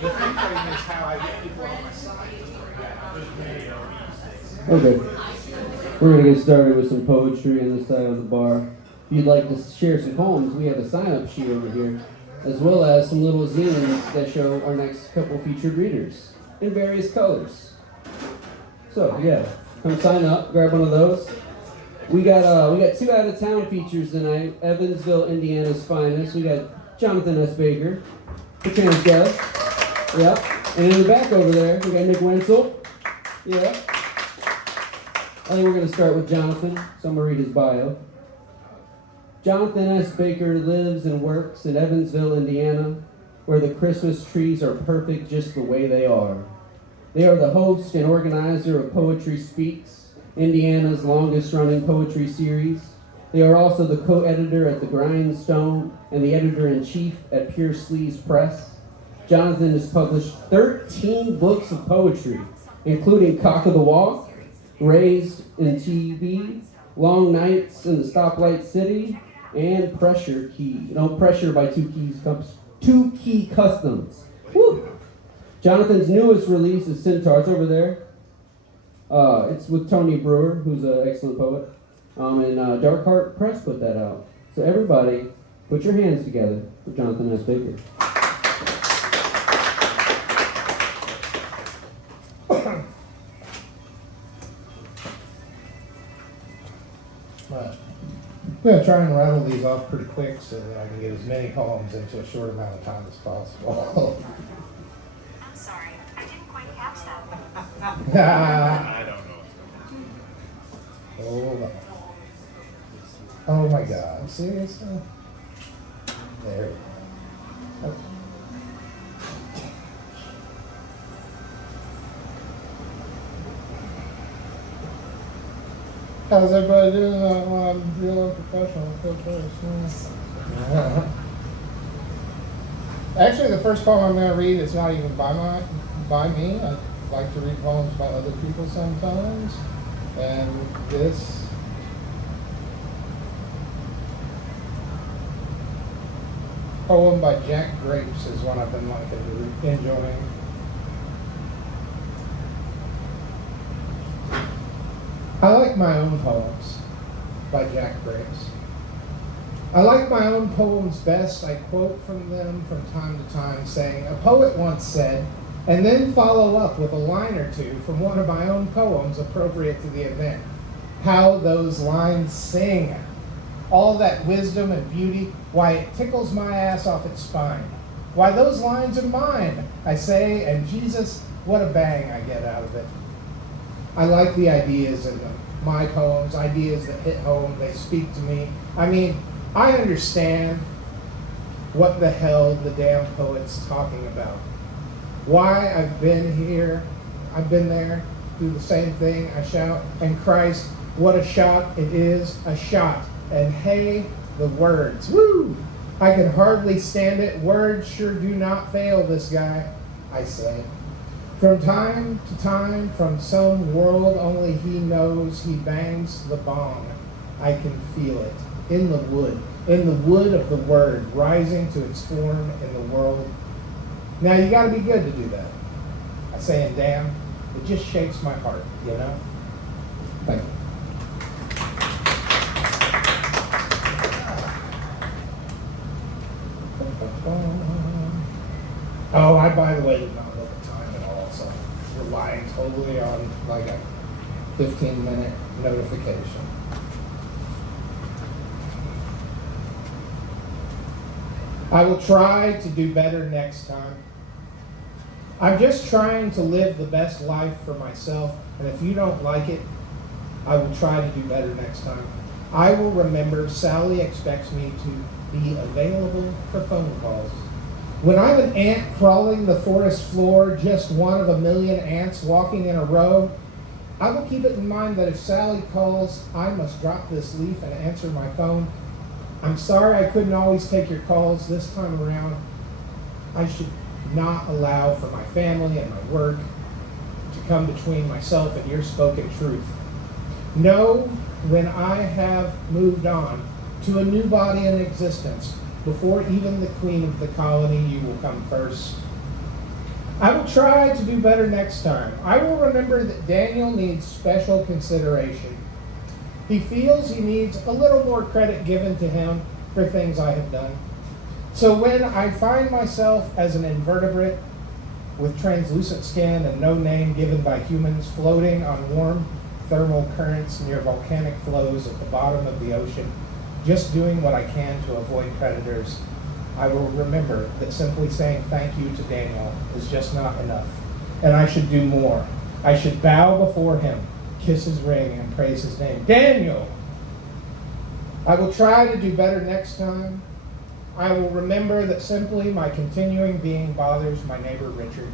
The thing frame is how I get people on my side. Okay. We're going to get started with some poetry on this side of the bar. If you'd like to share some poems, we have a sign-up sheet over here, as well as some little zines that show our next couple featured readers in various colors. So, yeah, come sign up, grab one of those. We got 2 out-of-town features tonight. Evansville, Indiana's finest. We got Jonathan S. Baker, the trans guy. Yeah. And in the back over there, we got Nick Wentzel. Yeah. I think we're going to start with Jonathan, so I'm going to read his bio. Jonathan S. Baker lives and works in Evansville, Indiana, where the Christmas trees are perfect just the way they are. They are the host and organizer of Poetry Speaks, Indiana's longest-running poetry series. They are also the co-editor at The Grindstone and the editor-in-chief at Pure Sleeves Press. Jonathan has published 13 books of poetry, including Cock of the Walk, Raised in TV, Long Nights in the Stoplight City, and Pressure by Two Key Customs. Woo! Jonathan's newest release is Centaur. It's over there. It's with Tony Brewer, who's an excellent poet. And Dark Heart Press put that out. So everybody, put your hands together for Jonathan S. Baker. I'm going to try and rattle these off pretty quick so that I can get as many poems into a short amount of time as possible. I'm sorry, I didn't quite catch that. I don't know. Hold on. Oh my God, seriously? There we go. How's everybody doing? I'm real unprofessional. Actually, the first poem I'm going to read is not even by me. I like to read poems by other people sometimes. And this poem by Jack Grapes is one I've been enjoying. I like my own poems by Jack Grapes. I like my own poems best. I quote from them from time to time, saying, "A poet once said," and then follow up with a line or two from one of my own poems appropriate to the event. How those lines sing. All that wisdom and beauty, why it tickles my ass off its spine. Why those lines are mine, I say, and Jesus, what a bang I get out of it. I like the ideas in them. My poems, ideas that hit home, they speak to me. I mean, I understand what the hell the damn poet's talking about. Why I've been here, I've been there, do the same thing, I shout, and Christ, what a shot it is, a shot. And hey, the words, woo! I can hardly stand it, words sure do not fail this guy, I say. From time to time, from some world only he knows, he bangs the bong. I can feel it, in the wood of the word, rising to its form in the world. Now you gotta be good to do that. I say, and damn, it just shakes my heart, you know? Thank you. Oh, I, by the way, did not look at time at all, so relying totally on like a 15-minute notification. I will try to do better next time. I'm just trying to live the best life for myself, and if you don't like it, I will try to do better next time. I will remember Sally expects me to be available for phone calls. When I'm an ant crawling the forest floor, just one of a million ants walking in a row, I will keep it in mind that if Sally calls, I must drop this leaf and answer my phone. I'm sorry I couldn't always take your calls this time around. I should not allow for my family and my work to come between myself and your spoken truth. Know when I have moved on to a new body in existence, before even the queen of the colony, you will come first. I will try to do better next time. I will remember that Daniel needs special consideration. He feels he needs a little more credit given to him for things I have done. So when I find myself as an invertebrate with translucent skin and no name given by humans floating on warm thermal currents near volcanic flows at the bottom of the ocean, just doing what I can to avoid predators, I will remember that simply saying thank you to Daniel is just not enough, and I should do more. I should bow before him, kiss his ring, and praise his name. Daniel! I will try to do better next time. I will remember that simply my continuing being bothers my neighbor Richard.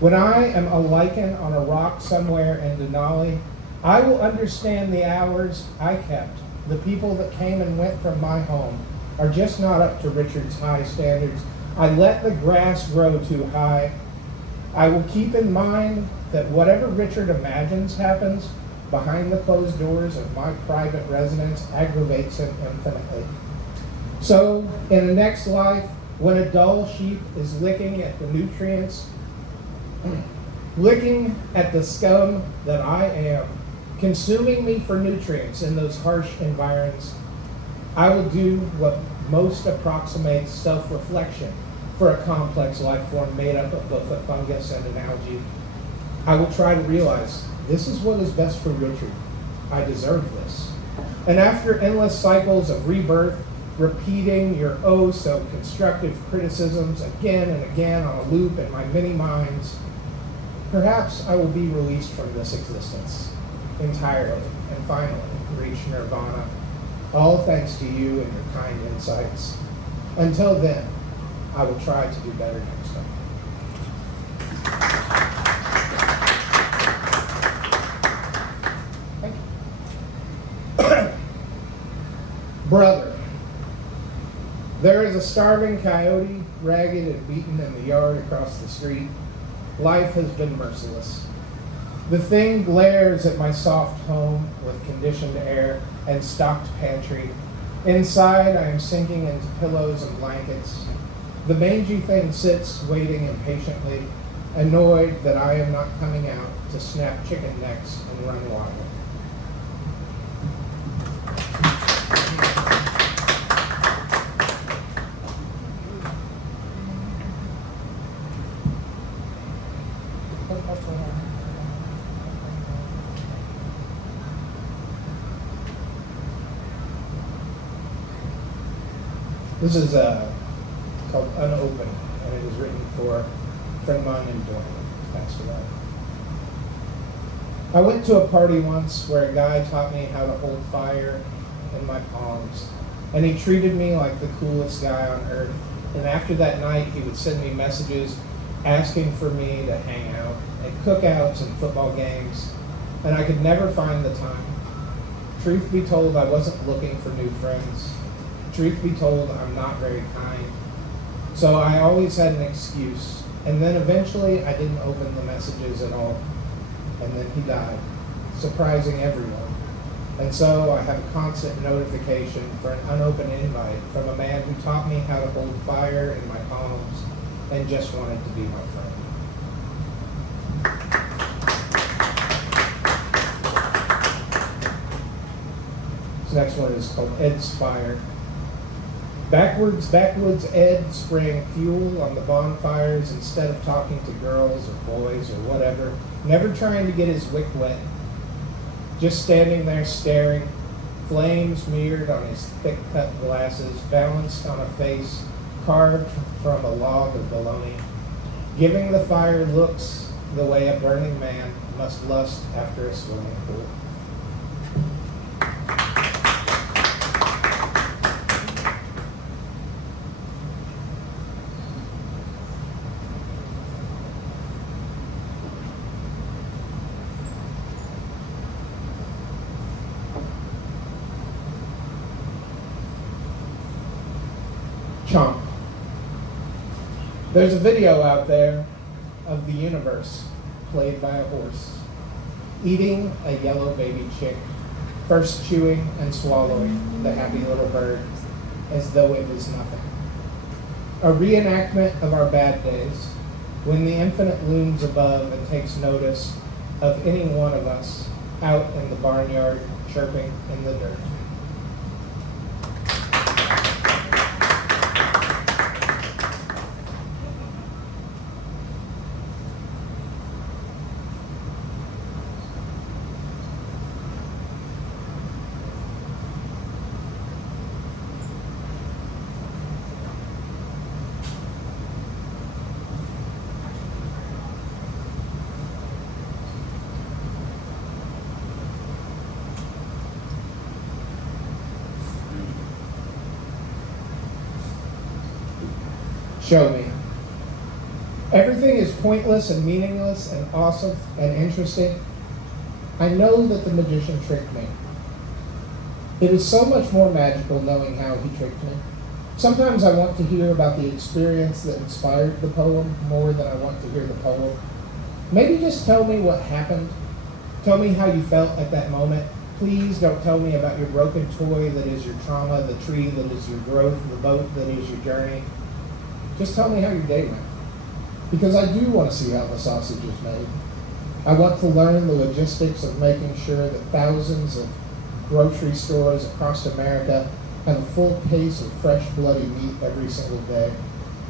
When I am a lichen on a rock somewhere in Denali, I will understand the hours I kept. The people that came and went from my home are just not up to Richard's high standards. I let the grass grow too high. I will keep in mind that whatever Richard imagines happens behind the closed doors of my private residence aggravates him infinitely. So, in the next life, when a dull sheep is licking at the nutrients, licking at the scum that I am, consuming me for nutrients in those harsh environs, I will do what most approximates self-reflection for a complex life form made up of both a fungus and an algae. I will try to realize this is what is best for Richard. I deserve this. And after endless cycles of rebirth, repeating your oh so constructive criticisms again and again on a loop in my many minds, perhaps I will be released from this existence entirely and finally reach nirvana, all thanks to you and your kind insights. Until then, I will try to do better next time. Thank you. Brother, there is a starving coyote, ragged and beaten in the yard across the street. Life has been merciless. The thing glares at my soft home with conditioned air and stocked pantry. Inside, I am sinking into pillows and blankets. The mangy thing sits, waiting impatiently, annoyed that I am not coming out to snap chicken necks and run wild. This is called Unopened, and it was written for a friend of mine named Dwayne, who passed away. I went to a party once where a guy taught me how to hold fire in my palms, and he treated me like the coolest guy on earth. And after that night, he would send me messages asking for me to hang out at cookouts and football games, and I could never find the time. Truth be told, I wasn't looking for new friends. Truth be told, I'm not very kind. So I always had an excuse. And then eventually I didn't open the messages at all. And then he died, surprising everyone. And so I have a constant notification for an unopened invite from a man who taught me how to hold fire in my palms and just wanted to be my friend. This next one is called Ed's Fire. Backwoods Ed spraying fuel on the bonfires instead of talking to girls or boys or whatever, never trying to get his wick wet. Just standing there staring, flames mirrored on his thick-cut glasses, balanced on a face carved from a log of bologna, giving the fire looks the way a burning man must lust after a swimming pool. Chomp. There's a video out there of the universe played by a horse, eating a yellow baby chick, first chewing and swallowing the happy little bird as though it was nothing. A reenactment of our bad days, when the infinite looms above and takes notice of any one of us out in the barnyard chirping in the dirt. Show me. Everything is pointless and meaningless and awesome and interesting. I know that the magician tricked me. It is so much more magical knowing how he tricked me. Sometimes I want to hear about the experience that inspired the poem more than I want to hear the poem. Maybe just tell me what happened. Tell me how you felt at that moment. Please don't tell me about your broken toy that is your trauma, the tree that is your growth, the boat that is your journey. Just tell me how your day went. Because I do want to see how the sausage is made. I want to learn the logistics of making sure that thousands of grocery stores across America have a full case of fresh, bloody meat every single day.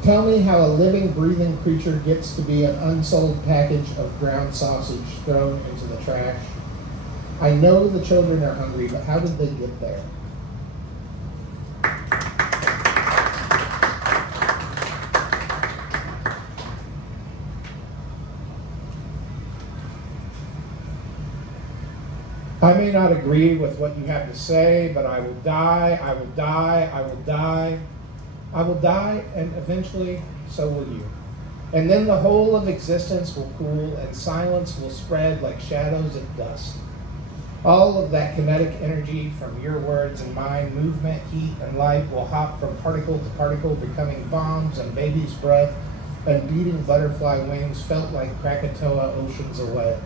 Tell me how a living, breathing creature gets to be an unsold package of ground sausage thrown into the trash. I know the children are hungry, but how did they get there? I may not agree with what you have to say, but I will die, I will die, I will die. I will die, and eventually so will you. And then the whole of existence will cool, and silence will spread like shadows at dusk. All of that kinetic energy from your words and mine, movement, heat, and light will hop from particle to particle, becoming bombs and baby's breath, and beating butterfly wings felt like Krakatoa oceans away.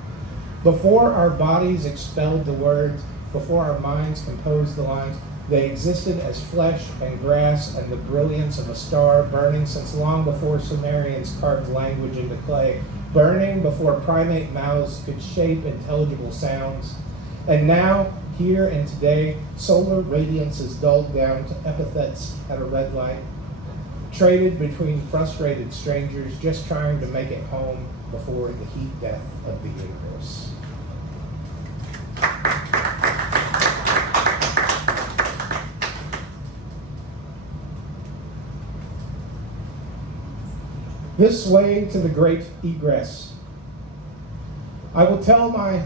Before our bodies expelled the words, before our minds composed the lines, they existed as flesh and grass and the brilliance of a star, burning since long before Sumerians carved language into clay, burning before primate mouths could shape intelligible sounds. And now, here and today, solar radiance is dulled down to epithets at a red light, traded between frustrated strangers just trying to make it home before the heat death of the universe. This way to the great egress. I tell my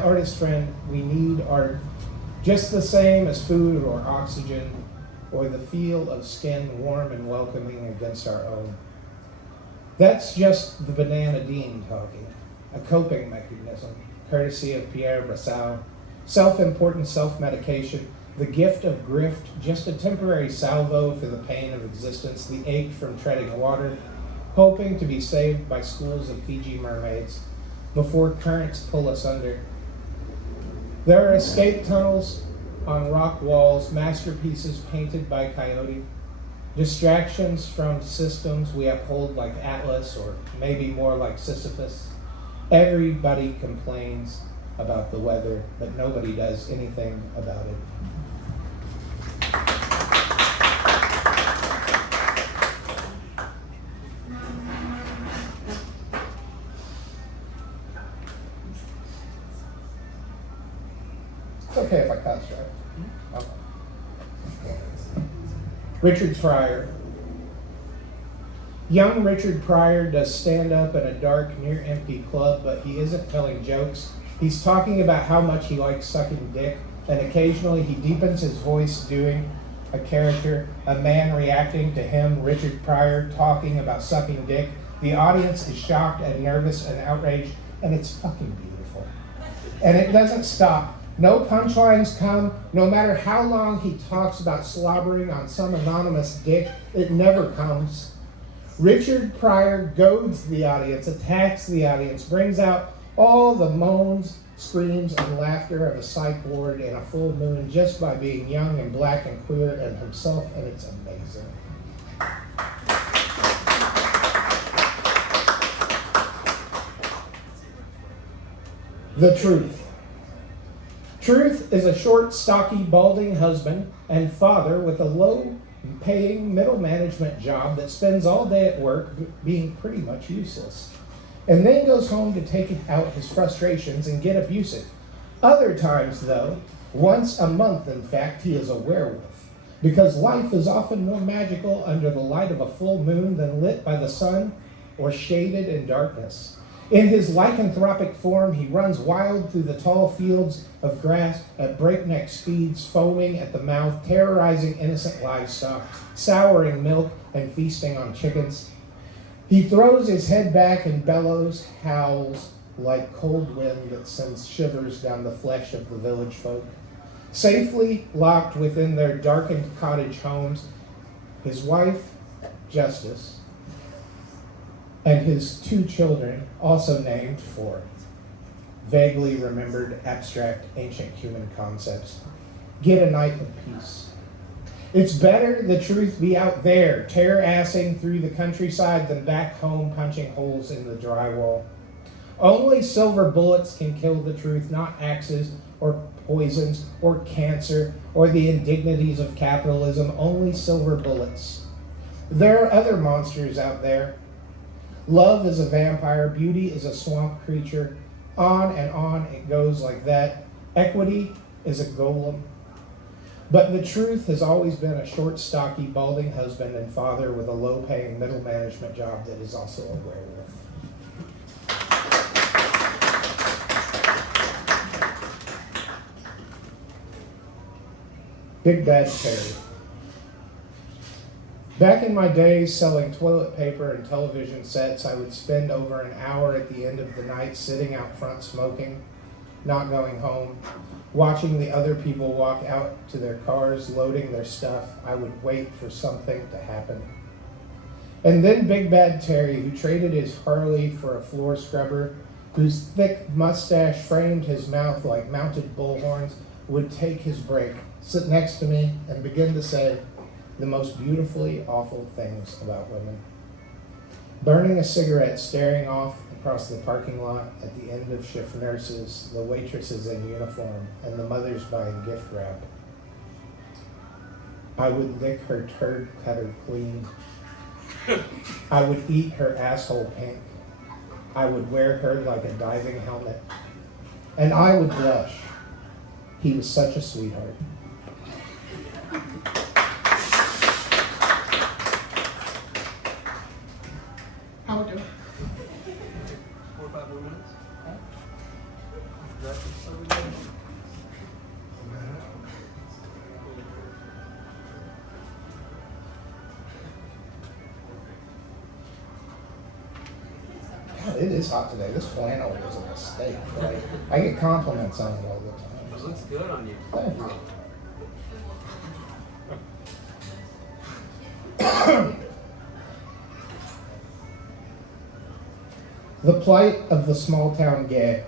artist friend we need art just the same as food or oxygen or the feel of skin warm and welcoming against our own. That's just the banana dean talking, a coping mechanism, courtesy of Pierre Brassau, self-important self-medication, the gift of grift, just a temporary salvo for the pain of existence, the ache from treading water, hoping to be saved by schools of Fiji mermaids before currents pull us under. There are escape tunnels on rock walls, masterpieces painted by Coyote, distractions from systems we uphold like Atlas or maybe more like Sisyphus. Everybody complains about the weather, but nobody does anything about it. It's okay if I cuss, right? Okay. Richard Pryor. Young Richard Pryor does stand up in a dark, near-empty club, but he isn't telling jokes. He's talking about how much he likes sucking dick, and occasionally he deepens his voice doing a character, a man reacting to him, Richard Pryor, talking about sucking dick. The audience is shocked and nervous and outraged, and it's fucking beautiful. And it doesn't stop. No punchlines come, no matter how long he talks about slobbering on some anonymous dick, it never comes. Richard Pryor goads the audience, attacks the audience, brings out all the moans, screams, and laughter of a psych ward in a full moon just by being young and black and queer and himself, and it's amazing. The truth. Truth is a short, stocky, balding husband and father with a low-paying middle management job that spends all day at work being pretty much useless, and then goes home to take out his frustrations and get abusive. Other times, though, once a month, in fact, he is a werewolf, because life is often more magical under the light of a full moon than lit by the sun or shaded in darkness. In his lycanthropic form, he runs wild through the tall fields of grass at breakneck speeds, foaming at the mouth, terrorizing innocent livestock, souring milk, and feasting on chickens. He throws his head back and bellows, howls like cold wind that sends shivers down the flesh of the village folk. Safely locked within their darkened cottage homes, his wife, Justice, and his 2 children, also named for vaguely remembered abstract ancient human concepts, get a night of peace. It's better the truth be out there, tear-assing through the countryside, than back home punching holes in the drywall. Only silver bullets can kill the truth, not axes or poisons or cancer or the indignities of capitalism. Only silver bullets. There are other monsters out there. Love is a vampire, beauty is a swamp creature. On and on it goes like that. Equity is a golem. But the truth has always been a short, stocky, balding husband and father with a low-paying middle management job that is also a werewolf. Big Bad Terry. Back in my days selling toilet paper and television sets, I would spend over an hour at the end of the night sitting out front smoking, not going home, watching the other people walk out to their cars, loading their stuff. I would wait for something to happen. And then Big Bad Terry, who traded his Harley for a floor scrubber, whose thick mustache framed his mouth like mounted bullhorns, would take his break, sit next to me, and begin to say the most beautifully awful things about women. Burning a cigarette, staring off across the parking lot at the end of shift nurses, the waitresses in uniform, and the mothers buying gift wrap. I would lick her turd cutter clean. I would eat her asshole pink. I would wear her like a diving helmet. And I would blush. He was such a sweetheart. How we doing? 4 or 5 more minutes. God, it is hot today. This flannel was a mistake. Right? I get compliments on it all the time. It looks good on you. Thank you. The plight of the small town gay.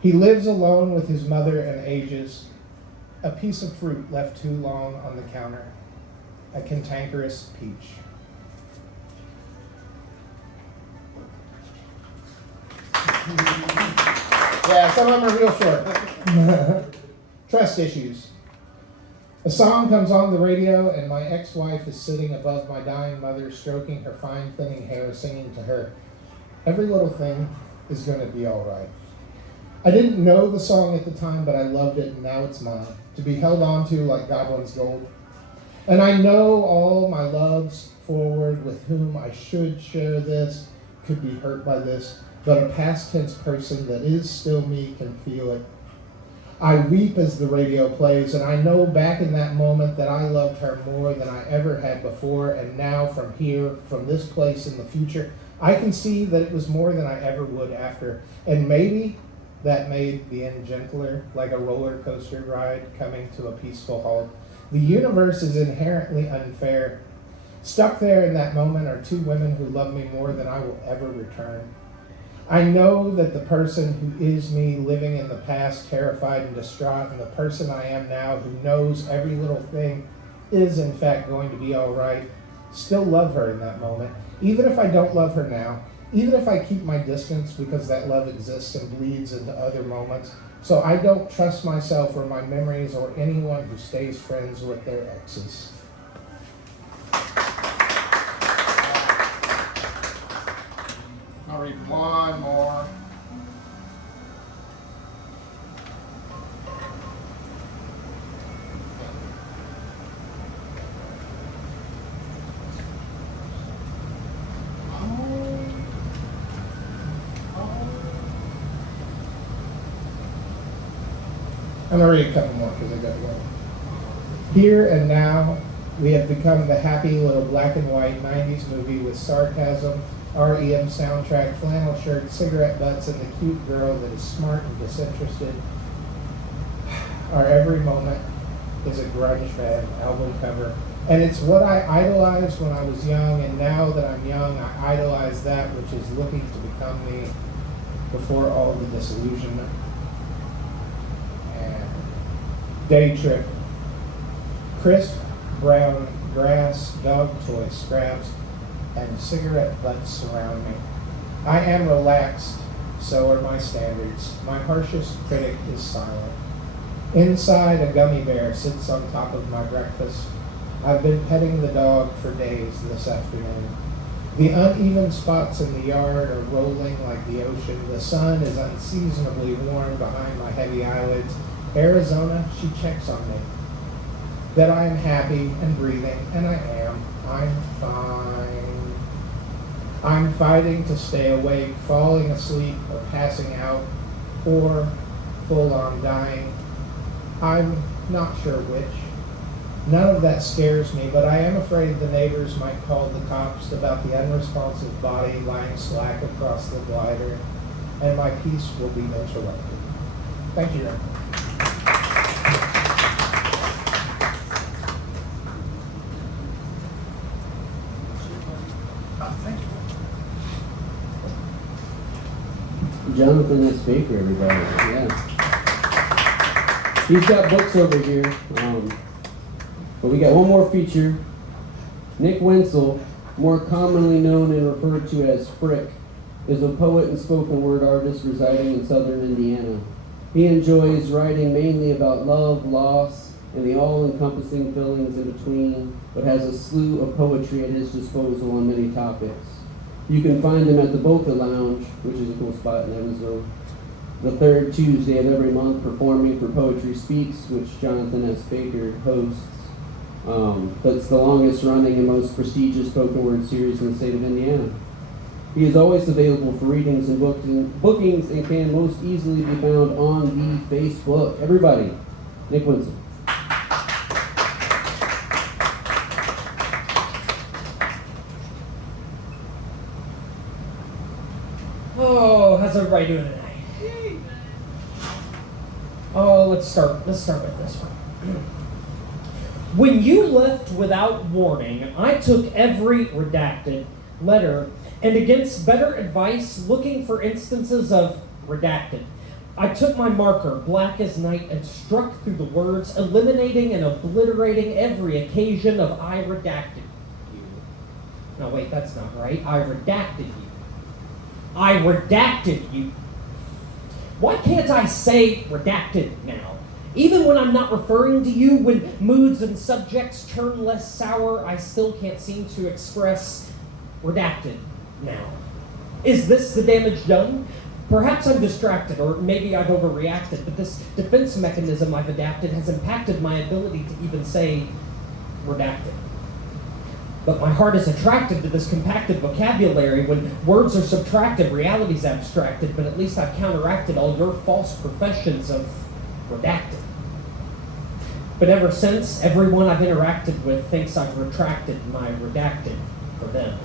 He lives alone with his mother and ages a piece of fruit left too long on the counter, a cantankerous peach. Yeah, some of them are real short. Trust issues. A song comes on the radio and my ex-wife is sitting above my dying mother, stroking her fine thinning hair, singing to her, "Every little thing is going to be all right." I didn't know the song at the time, but I loved it, and now it's mine, to be held on to like Godwin's gold. And I know all my loves forward with whom I should share this could be hurt by this, but a past tense person that is still me can feel it. I weep as the radio plays, and I know back in that moment that I loved her more than I ever had before, and now from here, from this place in the future, I can see that it was more than I ever would after, and maybe that made the end gentler, like a roller coaster ride coming to a peaceful halt. The universe is inherently unfair. Stuck there in that moment are 2 women who love me more than I will ever return. I know that the person who is me, living in the past, terrified and distraught, and the person I am now, who knows every little thing, is in fact going to be all right. Still love her in that moment. Even if I don't love her now, even if I keep my distance because that love exists and bleeds into other moments. So I don't trust myself or my memories or anyone who stays friends with their exes. I'll read one more. I'm going to read a couple more because I got one. Here and now, we have become the happy little black and white 90s movie with sarcasm, REM soundtrack, flannel shirt, cigarette butts, and the cute girl that is smart and disinterested. Our every moment is a grunge band album cover. And it's what I idolized when I was young, and now that I'm young, I idolize that which is looking to become me before all the disillusionment. And day trip. Crisp, brown grass, dog toy scraps, and cigarette butts surround me. I am relaxed, so are my standards. My harshest critic is silent. Inside, a gummy bear sits on top of my breakfast. I've been petting the dog for days this afternoon. The uneven spots in the yard are rolling like the ocean. The sun is unseasonably warm behind my heavy eyelids. Arizona, she checks on me. That I am happy and breathing, and I am. I'm fine. I'm fighting to stay awake, falling asleep, or passing out, or full on dying. I'm not sure which. None of that scares me, but I am afraid the neighbors might call the cops about the unresponsive body lying slack across the glider, and my peace will be interrupted. Thank you, Aaron. Thank you. Jonathan S. Baker, everybody. Yeah. He's got books over here. But we got one more feature. Nick Wentzel, more commonly known and referred to as Frick, is a poet and spoken word artist residing in southern Indiana. He enjoys writing mainly about love, loss, and the all-encompassing feelings in between, but has a slew of poetry at his disposal on many topics. You can find him at the Boca Lounge, which is a cool spot in Evansville, the third Tuesday of every month, performing for Poetry Speaks, which Jonathan S. Baker hosts. That's the longest running and most prestigious spoken word series in the state of Indiana. He is always available for readings and bookings and can most easily be found on the Facebook. Everybody, Nick Wentzel. Oh, how's everybody doing tonight? Oh, let's start with this one. When you left without warning, I took every redacted letter, and against better advice, looking for instances of redacted, I took my marker, black as night, and struck through the words, eliminating and obliterating every occasion of I redacted you. No, wait, that's not right. I redacted you. I redacted you. Why can't I say redacted now? Even when I'm not referring to you, when moods and subjects turn less sour, I still can't seem to express redacted now. Is this the damage done? Perhaps I'm distracted, or maybe I've overreacted, but this defense mechanism I've adapted has impacted my ability to even say redacted. But my heart is attracted to this compacted vocabulary. When words are subtracted, reality's abstracted, but at least I've counteracted all your false professions of redacted. But ever since, everyone I've interacted with thinks I've retracted my redacted for them.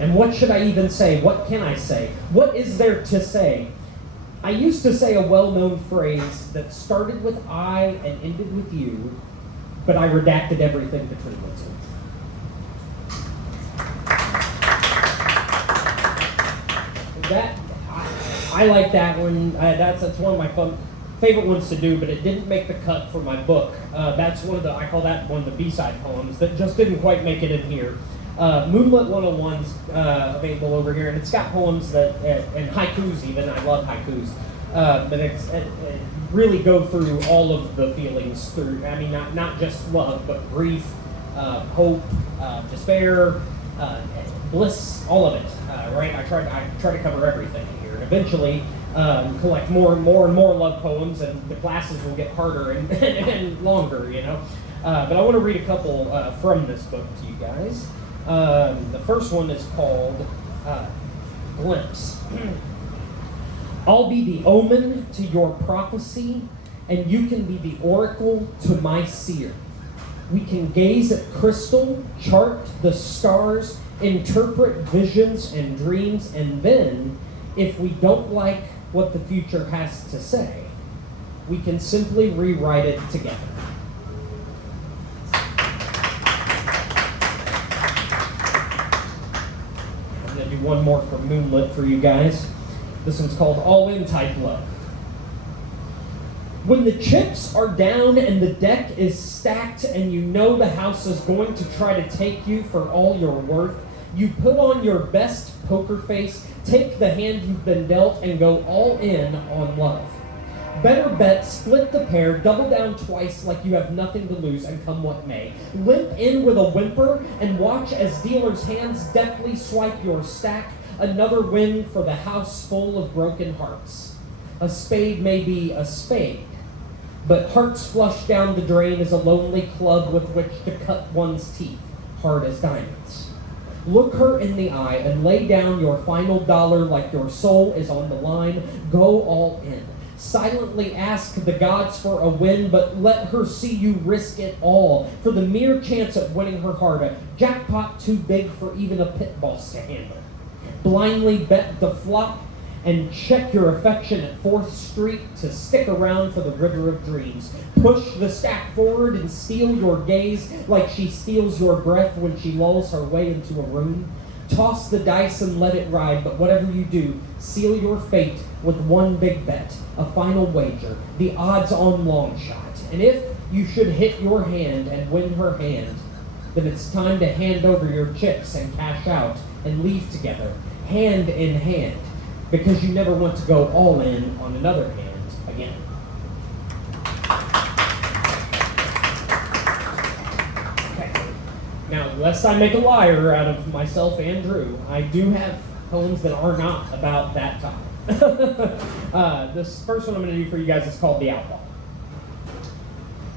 And what should I even say? What can I say? What is there to say? I used to say a well-known phrase that started with I and ended with you, but I redacted everything between the two. I like that one. That's one of my favorite ones to do, but it didn't make the cut for my book. That's one of I call that one of the B-side poems that just didn't quite make it in here. Moonlit 101's available over here, and it's got poems that, and haikus even. I love haikus. But it really go through all of the feelings through, I mean, not just love, but grief, hope, despair, bliss, all of it, right? I try to cover everything here. And eventually, collect more and more love poems, and the classes will get harder and longer, you know. But I want to read a couple from this book to you guys. The first one is called Glimpse. I'll be the omen to your prophecy, and you can be the oracle to my seer. We can gaze at crystal, chart the stars, interpret visions and dreams, and then, if we don't like what the future has to say, we can simply rewrite it together. I'm going to do one more from Moonlit for you guys. This one's called All In Type Love. When the chips are down and the deck is stacked and you know the house is going to try to take you for all you're worth, you put on your best poker face, take the hand you've been dealt, and go all in on love. Better bet, split the pair, double down twice like you have nothing to lose, and come what may. Limp in with a whimper and watch as dealers' hands deftly swipe your stack. Another win for the house full of broken hearts. A spade may be a spade, but hearts flushed down the drain is a lonely club with which to cut one's teeth, hard as diamonds. Look her in the eye and lay down your final dollar like your soul is on the line. Go all in. Silently ask the gods for a win, but let her see you risk it all for the mere chance at winning her heart. A jackpot too big for even a pit boss to handle. Blindly bet the flop and check your affection at 4th Street to stick around for the river of dreams. Push the stack forward and steal your gaze like she steals your breath when she lulls her way into a room. Toss the dice and let it ride, but whatever you do, seal your fate with one big bet, a final wager, the odds-on long shot. And if you should hit your hand and win her hand, then it's time to hand over your chips and cash out and leave together, hand in hand, because you never want to go all in on another hand again. Okay. Now, lest I make a liar out of myself and Drew, I do have poems that are not about that topic. This first one I'm going to do for you guys is called The Outlaw.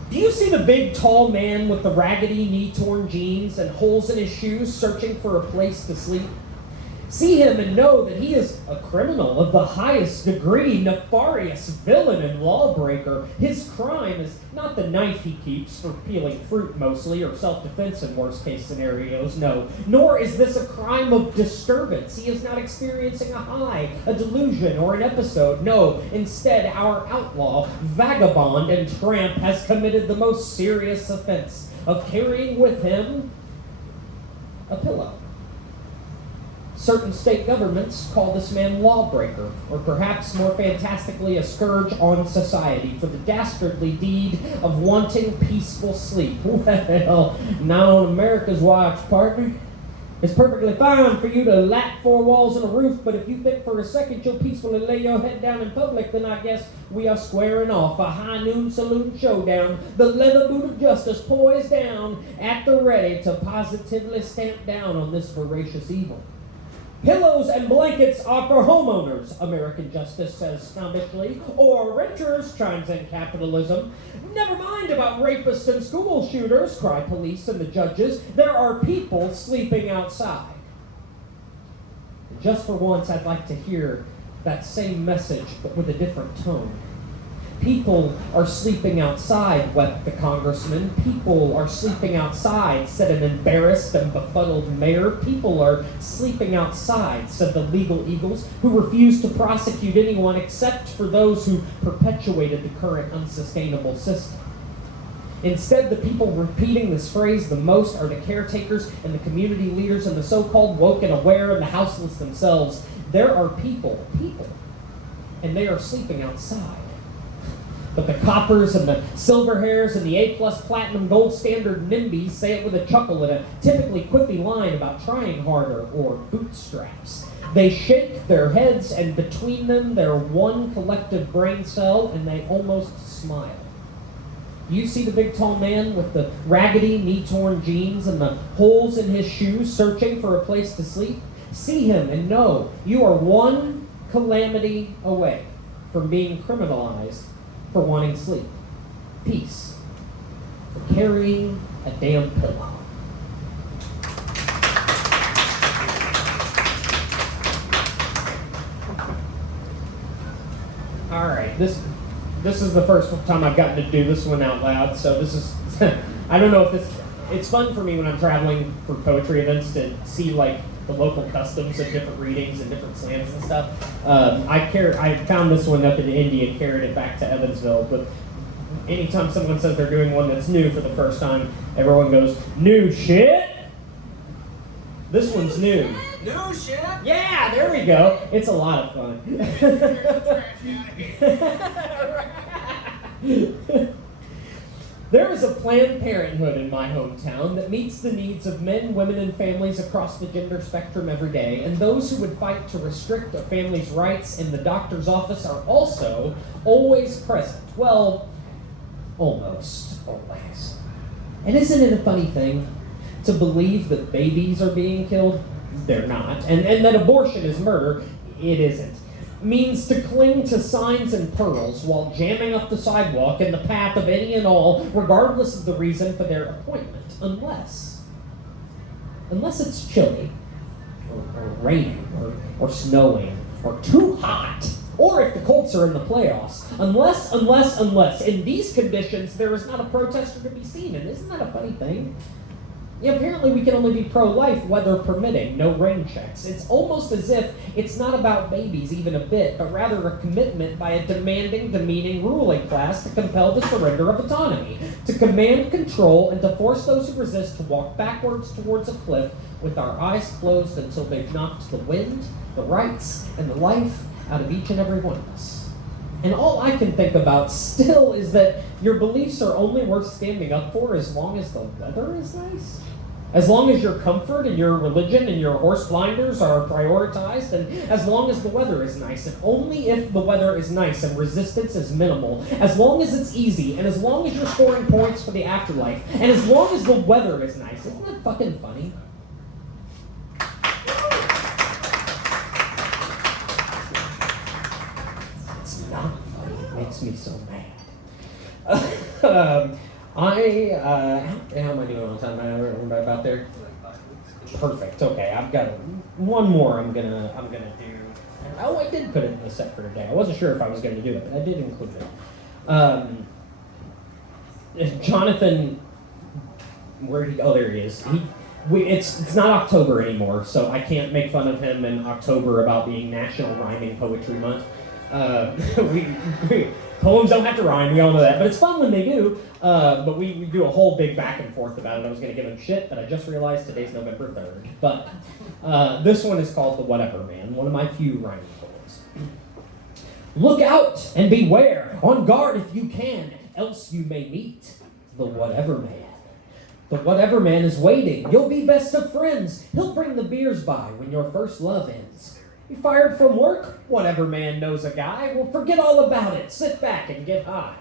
Do you see the big, tall man with the raggedy, knee-torn jeans and holes in his shoes searching for a place to sleep? See him and know that he is a criminal of the highest degree, nefarious villain and lawbreaker. His crime is not the knife he keeps for peeling fruit mostly, or self-defense in worst-case scenarios, no. Nor is this a crime of disturbance. He is not experiencing a high, a delusion, or an episode, no. Instead, our outlaw, vagabond, and tramp has committed the most serious offense of carrying with him a pillow. Certain state governments call this man lawbreaker, or perhaps more fantastically a scourge on society for the dastardly deed of wanting peaceful sleep. Well, not on America's watch, partner. It's perfectly fine for you to lap 4 walls and a roof, but if you think for a second you'll peacefully lay your head down in public, then I guess we are squaring off. A high noon saloon showdown, the leather boot of justice poised down at the ready to positively stamp down on this voracious evil. Pillows and blankets are for homeowners, American justice says snobbishly, or renters, chimes in capitalism. Never mind about rapists and school shooters, cry police and the judges. There are people sleeping outside. Just for once, I'd like to hear that same message, but with a different tone. People are sleeping outside, wept the congressman. People are sleeping outside, said an embarrassed and befuddled mayor. People are sleeping outside, said the legal eagles, who refused to prosecute anyone except for those who perpetuated the current unsustainable system. Instead, the people repeating this phrase the most are the caretakers and the community leaders and the so-called woke and aware and the houseless themselves. There are people, and they are sleeping outside. But the coppers and the silver hairs and the A-plus platinum gold standard NIMBYs say it with a chuckle and a typically quippy line about trying harder or bootstraps. They shake their heads, and between them they're one collective brain cell, and they almost smile. You see the big tall man with the raggedy, knee-torn jeans and the holes in his shoes searching for a place to sleep? See him and know you are one calamity away from being criminalized for wanting sleep. Peace. For carrying a damn pillow. Alright, this is the first time I've gotten to do this one out loud, so this is, I don't know if this, it's fun for me when I'm traveling for poetry events to see like the local customs of different readings and different slams and stuff. I found this one up in India and carried it back to Evansville, but anytime someone says they're doing one that's new for the first time, everyone goes, new shit? This one's new. New shit? Yeah, there we go. It's a lot of fun. There is a Planned Parenthood in my hometown that meets the needs of men, women, and families across the gender spectrum every day, and those who would fight to restrict a family's rights in the doctor's office are also always present. Well, almost always. And isn't it a funny thing to believe that babies are being killed? They're not. And that abortion is murder? It isn't. Means to cling to signs and pearls while jamming up the sidewalk in the path of any and all, regardless of the reason for their appointment, unless it's chilly, or raining, or snowing, or too hot, or if the Colts are in the playoffs. Unless, in these conditions, there is not a protester to be seen. And isn't that a funny thing? Yeah, apparently we can only be pro-life, weather permitting, no rain checks. It's almost as if it's not about babies even a bit, but rather a commitment by a demanding, demeaning ruling class to compel the surrender of autonomy, to command control, and to force those who resist to walk backwards towards a cliff with our eyes closed until they've knocked the wind, the rights, and the life out of each and every one of us. And all I can think about still is that your beliefs are only worth standing up for as long as the weather is nice. As long as your comfort and your religion and your horse blinders are prioritized, and as long as the weather is nice, and only if the weather is nice and resistance is minimal, as long as it's easy, and as long as you're scoring points for the afterlife, and as long as the weather is nice. Isn't that fucking funny? It's not funny. It makes me so mad. How am I doing on time? I don't know about there. Perfect. Okay, I've got one more. I'm gonna do. Oh, I did put it in the set for today. I wasn't sure if I was going to do it, but I did include it. Jonathan, where he? Oh, there he is. It's not October anymore, so I can't make fun of him in October about being National Rhyming Poetry Month. Poems don't have to rhyme, we all know that, but it's fun when they do. But we do a whole big back and forth about it. I was going to give him shit, but I just realized today's November 3rd. But this one is called The Whatever Man, one of my few rhyming poems. Look out and beware, on guard if you can, else you may meet the Whatever Man. The Whatever Man is waiting, you'll be best of friends. He'll bring the beers by when your first love ends. You fired from work? Whatever man knows a guy. Well, forget all about it. Sit back and get high.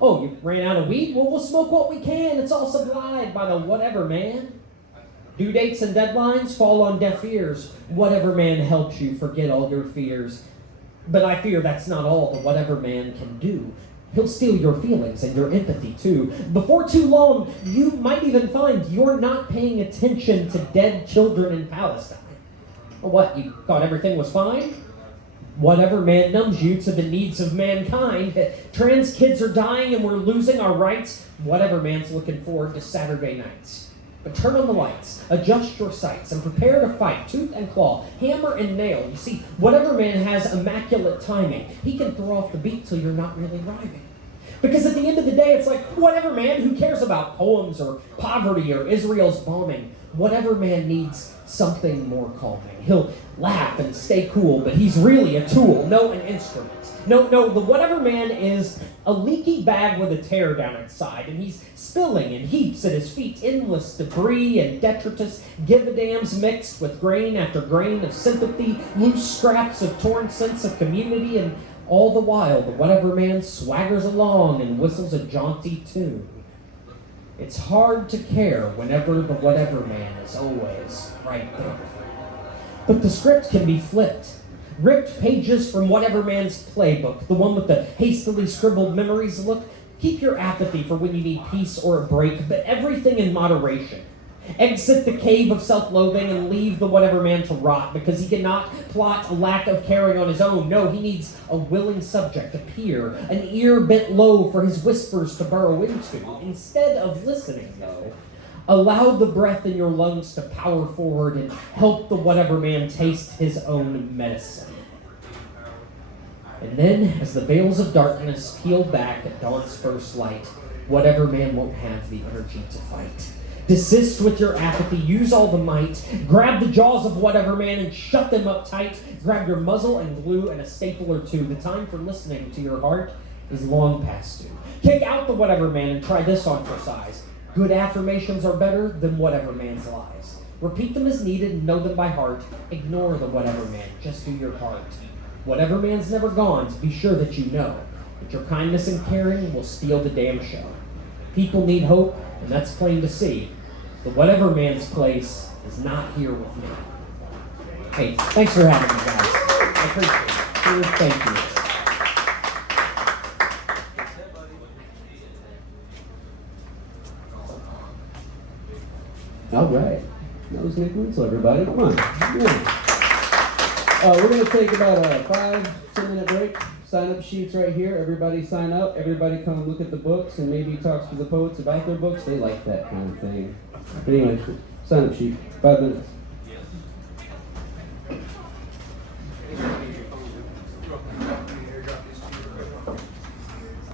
Oh, you ran out of weed? Well, we'll smoke what we can. It's all supplied by the Whatever Man. Due dates and deadlines fall on deaf ears. Whatever Man helps you forget all your fears. But I fear that's not all the Whatever Man can do. He'll steal your feelings and your empathy too. Before too long, you might even find you're not paying attention to dead children in Palestine. What, you thought everything was fine? Whatever Man numbs you to the needs of mankind. Trans kids are dying and we're losing our rights. Whatever Man's looking forward to Saturday nights. But turn on the lights, adjust your sights, and prepare to fight, tooth and claw, hammer and nail. You see, Whatever Man has immaculate timing. He can throw off the beat till you're not really rhyming. Because at the end of the day, it's like, whatever man, who cares about poems or poverty or Israel's bombing? whatever man needs something more calming. He'll laugh and stay cool, but he's really a tool, no an instrument. No, the whatever man is a leaky bag with a tear down its side, and he's spilling in heaps at his feet endless debris and detritus, give-a-dams mixed with grain after grain of sympathy, loose scraps of torn sense of community, and all the while the whatever man swaggers along and whistles a jaunty tune. It's hard to care whenever the whatever man is always right there. But the script can be flipped. Ripped pages from whatever man's playbook, the one with the hastily scribbled memories. Look, keep your apathy for when you need peace or a break, but everything in moderation. Exit the cave of self-loathing and leave the whatever man to rot, because he cannot plot a lack of caring on his own. No, he needs a willing subject, a peer, an ear bent low for his whispers to burrow into. Instead of listening, though, allow the breath in your lungs to power forward and help the whatever man taste his own medicine. And then, as the veils of darkness peel back at dawn's first light, whatever man won't have the energy to fight. Desist with your apathy, use all the might, grab the jaws of whatever man and shut them up tight, grab your muzzle and glue and a staple or two. The time for listening to your heart is long past due. Kick out the whatever man and try this on for size. Good affirmations are better than whatever man's lies. Repeat them as needed and know them by heart. Ignore the whatever man, just do your part. Whatever man's never gone, so be sure that you know that your kindness and caring will steal the damn show. People need hope, and that's plain to see. The whatever man's place is not here with me. Hey, thanks for having me, guys. I appreciate it. Thank you. All right. That was Nick Wentzel, everybody. Come on. Yeah. We're going to take about a 5-10 minute break. Sign-up sheets right here. Everybody sign up. Everybody come look at the books and maybe talk to the poets about their books. They like that kind of thing. But anyway, sign-up sheet. 5 minutes.